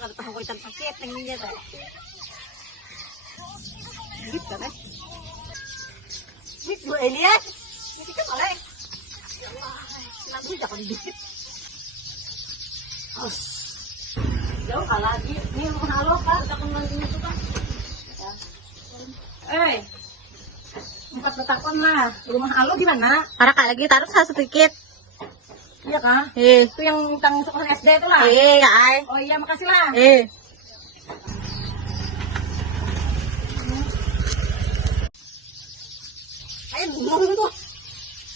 Kada tahu ko itang sakit ng niya ta. Git ka na. Git mo Elias. Git ka pala. Ya Allah, sinabi ako ni Git. Jauh kalah lagi. Ini rumah halo kan, udah kembali itu kan. Empat betakon lah. Rumah halo gimana? Para kak lagi taruh sedikit. Iya kah? Itu yang tentang sekolah SD itu lah. Kak Ai. Oh iya, makasih lah. Ayo bingung tuh.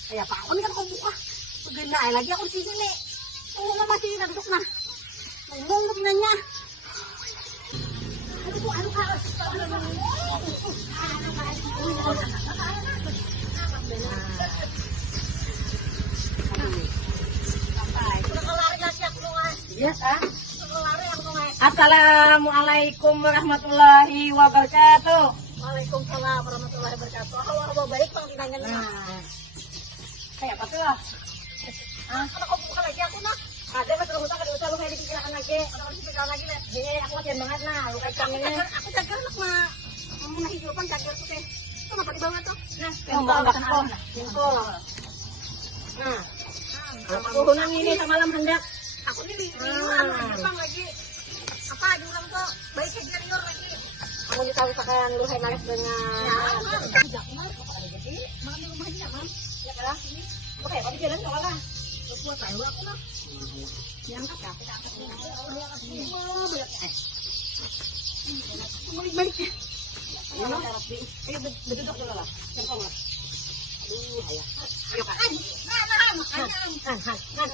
Kayak apa kan kau buka. Pegana lagi aku di sini. Oh, masih duduk nah. Bingung tuh pinanya. Aduh harus. Assalamualaikum warahmatullahi wabarakatuh. Waalaikumsalam warahmatullahi wabarakatuh. Halo, baik Bang tinanya. Kayak apa tuh? Kalau kau buka lagi aku nak. Ada betul betul kada usah lu kayak dipikirkan lagi. Kalau dipikirkan lagi lah. Aku latihan banget nah, lu kacang ini. Aku jaga anak mah. Mau hidupan jaga aku teh. Kenapa di bawah tuh? Nah, jempol. Nah, aku nang ini semalam hendak. Aku nih di Jepang lagi. Apa di ulang tuh baik aja di lagi. Aku ditahu pakaian lu hai naik dengan. Ya, jadi makan di rumah aja, Mam. Ya kan? Oke, apa jalan enggak lah. Terus buat tahu aku mah. Yang apa? Balik. Ayo duduk dulu lah. Jempol lah. Aduh, ayah. Ayo kan.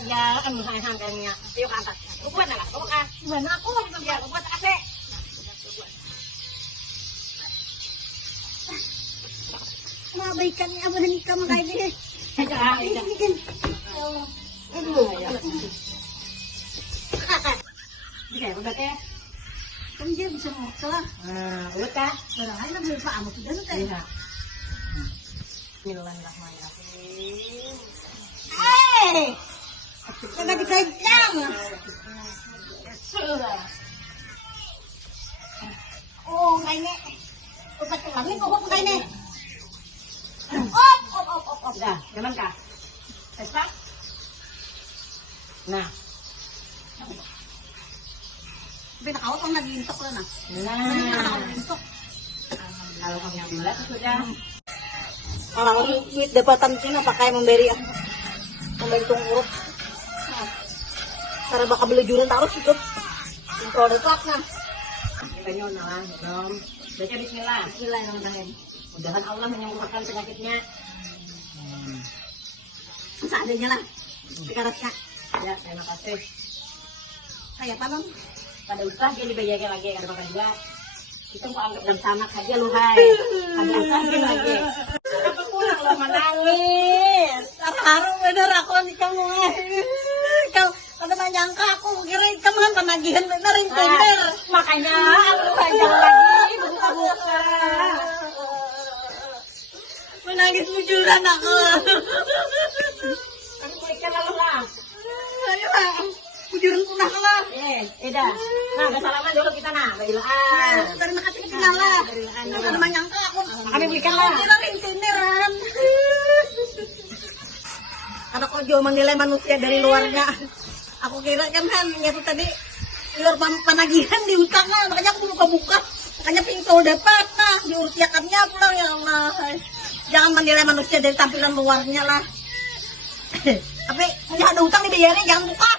Ya, han kayaknya. Ayo ke atas. Buat lah. Gimana aku lagi kerja, buat AC. Mabaikan apa nih kamu kayak gini? Bikin. Aduh, ya. Oke, udah teh. Kan dia bisa salah. Udah kah? Barangkali lebih paham sudah tuh teh. Bismillahirrahmanirrahim. Jangan dipegang. Oh, kayaknya. Upat ulangin kok kayaknya. Op. Dah, jalan kah? Pesta? Nah. Tapi nak awak lagi intok lah nah. Alhamdulillah sudah. Orang duit dapatan Cina pakai memberi tunguruk. Cara bakal beli juran terus itu. Kalau ada kelak nah. Kita nyonalan dong. Baca bismillah. Bismillahirrahmanirrahim. Mudahan Allah menyembuhkan penyakitnya. Seadanya lah. Dikaratnya. Ya, terima kasih. Kayak apa bang? Pada usah dia dibayarkan lagi karena makan juga. Kita mau anggap dan sama aja lu hai. Pada usah dia lagi. Apa pulang lo menangis? Haru bener aku nih kamu. Kau ada nyangka aku kira kamu kan penagihan bener tender. Makanya aku panjang lagi buka-buka. Menangis bujuran aku. Aku berikan lalu lah. Ayolah. Bujuran punah lah. Dah. Nah, bersalaman dulu kita nah. Bailaan. Terima kasih kita lah. Ada menyangka aku. Kami berikan lah. Kita rintineran. Karena kau jauh menilai manusia dari luarnya. Aku kira kan itu tadi luar penagihan di utang lah. Makanya aku buka-buka. Makanya pintu dapat nah. Diurtiakannya pulang ya Allah. Jangan menilai manusia dari tampilan luarnya lah. Tapi jangan ada utang dibayarin, jangan buka.